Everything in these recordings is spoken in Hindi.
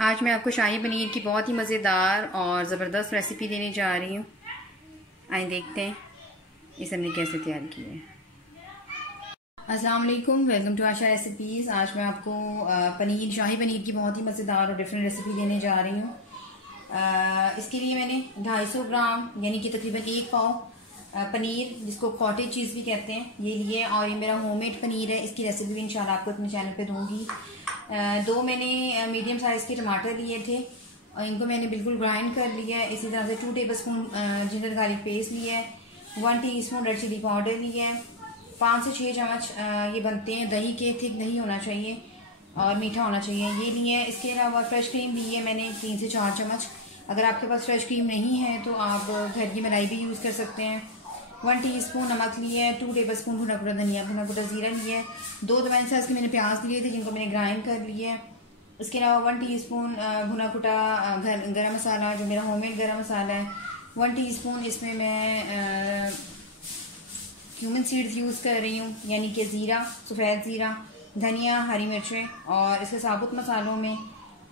आज मैं आपको शाही पनीर की बहुत ही मज़ेदार और ज़बरदस्त रेसिपी देने जा रही हूँ। आइए देखते हैं इसे हमने कैसे तैयार की है। अस्सलाम वालेकुम, वेलकम टू आशा रेसिपीज़। आज मैं आपको शाही पनीर की बहुत ही मज़ेदार और डिफरेंट रेसिपी देने जा रही हूँ। इसके लिए मैंने 250 ग्राम यानी कि तकरीबन 1 पाव पनीर, जिसको कॉटेज चीज़ भी कहते हैं, ये लिए। और ये मेरा होममेड पनीर है। इसकी रेसिपी भी इंशाल्लाह आपको अपने चैनल पे दूंगी। 2 मैंने मीडियम साइज़ के टमाटर लिए थे और इनको मैंने बिल्कुल ग्राइंड कर लिया है। इसी तरह से 2 टेबलस्पून जिंजर गार्लिक पेस्ट लिया है, 1 टीस्पून रेड चिली पाउडर लिया है, 5 से 6 चम्मच ये बनते हैं दही के, थिक दही होना चाहिए और मीठा होना चाहिए, ये लिए है। इसके अलावा फ्रेश क्रीम ली है मैंने 3 से 4 चम्मच। अगर आपके पास फ्रेश क्रीम नहीं है तो आप घर की मलाई भी यूज़ कर सकते हैं। 1 टीस्पून नमक लिया है, 2 टेबलस्पून भुना कुटा धनिया, भुना कुटा जीरा लिया है, 2 दरमियान साइज के मैंने प्याज लिए थे जिनको मैंने ग्राइंड कर लिया है। इसके अलावा 1 टीस्पून भुना कुटा गरम मसाला, जो मेरा होममेड गरम मसाला है। 1 टीस्पून इसमें मैं क्यूमिन सीड्स यूज़ कर रही हूँ, यानी कि ज़ीरा, सफ़ेद ज़ीरा, धनिया, हरी मिर्चें। और इसके साबुत मसालों में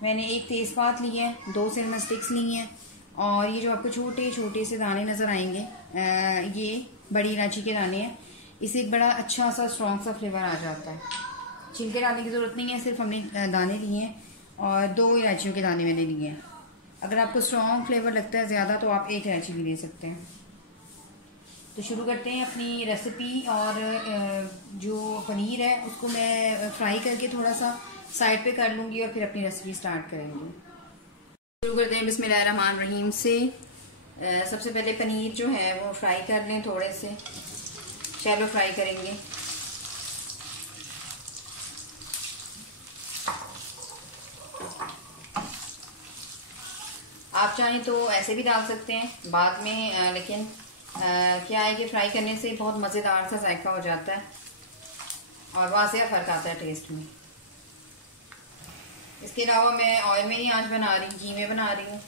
मैंने 1 तेज़पात ली है, 2 सिनेमन स्टिक्स ली हैं, और ये जो आपको छोटे छोटे से दाने नज़र आएंगे ये बड़ी इलायची के दाने हैं। इससे एक बड़ा अच्छा सा स्ट्रॉन्ग सा फ्लेवर आ जाता है। छिलके डालने की ज़रूरत नहीं है, सिर्फ हमने दाने लिए हैं और 2 इलायचियों के दाने मैंने लिए हैं। अगर आपको स्ट्रॉन्ग फ्लेवर लगता है ज़्यादा तो आप 1 इलायची भी ले सकते हैं। तो शुरू करते हैं अपनी रेसिपी। और जो पनीर है उसको मैं फ्राई करके थोड़ा सा साइड पे कर लूँगी और फिर अपनी रेसिपी स्टार्ट करेंगे। शुरू करते हैं बिस्मिल्लाहिर्रहमानिर्रहीम से। सबसे पहले पनीर जो है वो फ्राई कर लें, थोड़े से शैलो फ्राई करेंगे। आप चाहें तो ऐसे भी डाल सकते हैं बाद में, लेकिन क्या है कि फ्राई करने से बहुत मज़ेदार सा जायका हो जाता है और वाज़ेह फ़र्क आता है टेस्ट में। इसके अलावा मैं ऑयल में नहीं आज बना रही, घी में बना रही हूँ।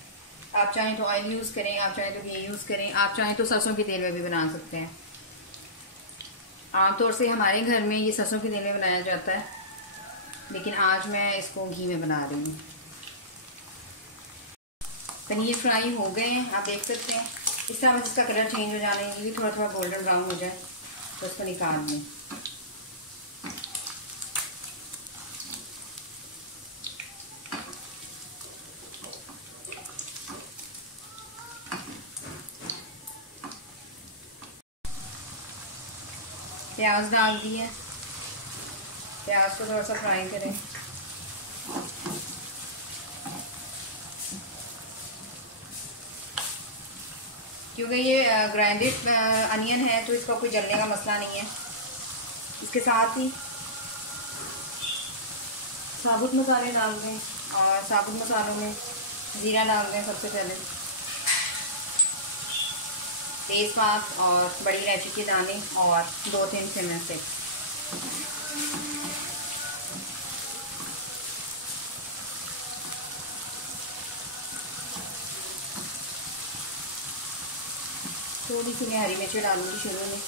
आप चाहें तो ऑयल यूज़ करें, आप चाहें तो घी यूज़ करें, आप चाहें तो सरसों के तेल में भी बना सकते हैं। आमतौर से हमारे घर में ये सरसों के तेल में बनाया जाता है, लेकिन आज मैं इसको घी में बना रही हूँ। पनीर फ्राई हो गए हैं, आप देख सकते हैं। इस तरह इसका कलर चेंज हो जाने के लिए थोड़ा थोड़ा गोल्डन ब्राउन हो जाए तो इसको निकाल लें। प्याज डाल दिए, प्याज को थोड़ा सा फ्राई करें। क्योंकि ये ग्राइंडेड अनियन है तो इसका कोई जलने का मसला नहीं है। इसके साथ ही साबुत मसाले डाल दें और साबुत मसालों में ज़ीरा डाल दें सबसे पहले, तेज़पात और बड़ी इलायची के दाने और 2-3 सिनेमन स्टिक्स। थोड़ी सी मैं हरी मिर्ची डालूंगी शुरू में।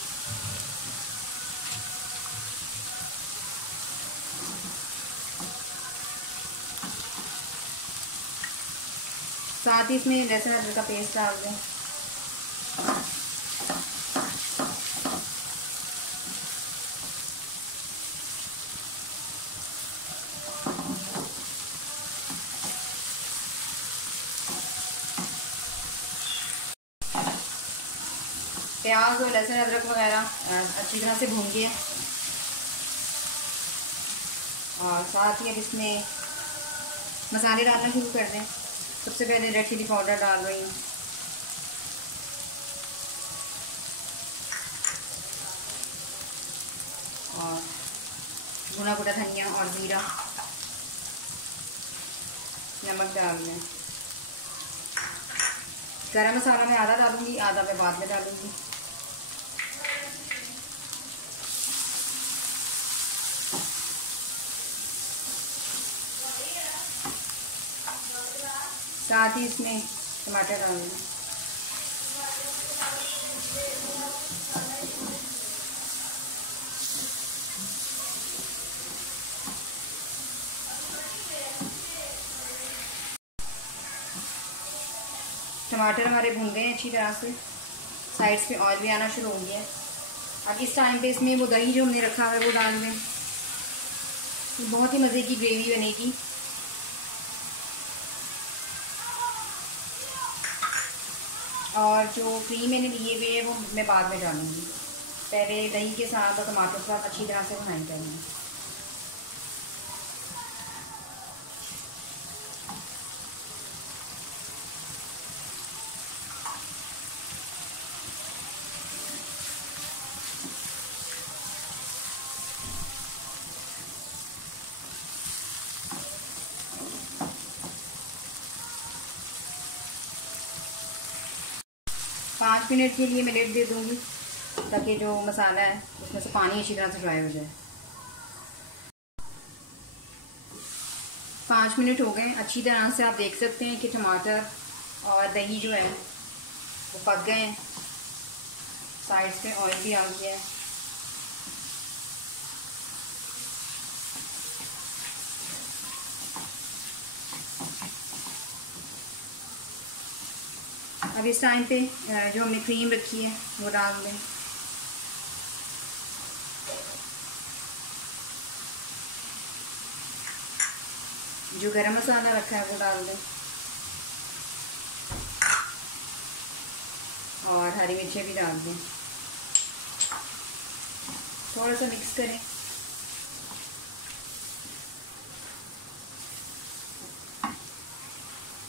साथ ही इसमें लहसुन अदरक का पेस्ट डाल दें। प्याज और लहसुन अदरक वगैरह अच्छी तरह से भूंजिए और साथ ही अब इसमें मसाले डालना शुरू कर दें। सबसे पहले रेड चिली पाउडर डाल रही हूँ, और भुना कुटा धनिया और ज़ीरा, नमक डाल दें। गरम मसाला मैं आधा डालूंगी, आधा मैं बाद में डालूंगी। साथ ही इसमें टमाटर डाल दें। टमाटर हमारे भुन गए हैं अच्छी तरह से, साइड्स पे ऑयल भी आना शुरू हो गया है। अब इस टाइम पे इसमें वो दही जो हमने रखा है वो डाल दें। बहुत ही मज़े की ग्रेवी बनेगी। और जो क्रीम मैंने लिए हुए है वो मैं बाद में डालूँगी, पहले दही के साथ और टमाटर के साथ अच्छी तरह से बनाई जाएंगे। पाँच मिनट के लिए मैं लिड दे दूँगी ताकि जो मसाला है उसमें से पानी अच्छी तरह से फ्राई हो जाए। 5 मिनट हो गए अच्छी तरह से। आप देख सकते हैं कि टमाटर और दही जो है वो पक गए हैं, साइड्स पे ऑयल भी आ गया है। अब इस टाइम पे जो हमने क्रीम रखी है वो डाल दें। जो गरम मसाला रखा है वो डाल दें और हरी मिर्चें भी डाल दें। थोड़ा सा मिक्स करें।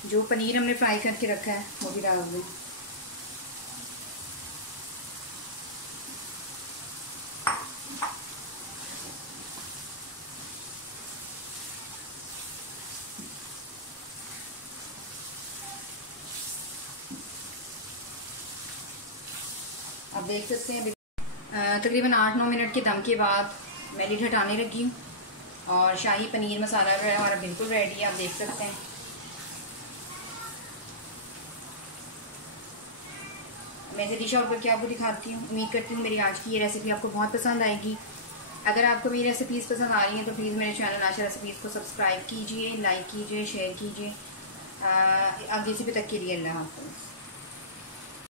जो पनीर हमने फ्राई करके रखा है वो भी डाल दें। आप देख सकते हैं तकरीबन 8-9 मिनट के दम के बाद मैं लिड हटाने लगी हूँ और शाही पनीर मसाला जो है हमारा बिल्कुल रेडी है। आप देख सकते हैं। मैं इसे डिश आउट करके आपको दिखाती हूँ। उम्मीद करती हूँ मेरी आज की ये रेसिपी आपको बहुत पसंद आएगी। अगर आपको मेरी रेसिपीज़ पसंद आ रही हैं तो प्लीज़ मेरे चैनल आशा रेसिपीज़ को सब्सक्राइब कीजिए, लाइक कीजिए, शेयर कीजिए। अगली रेसिपी तक के लिए अल्लाह हाफ़िज़।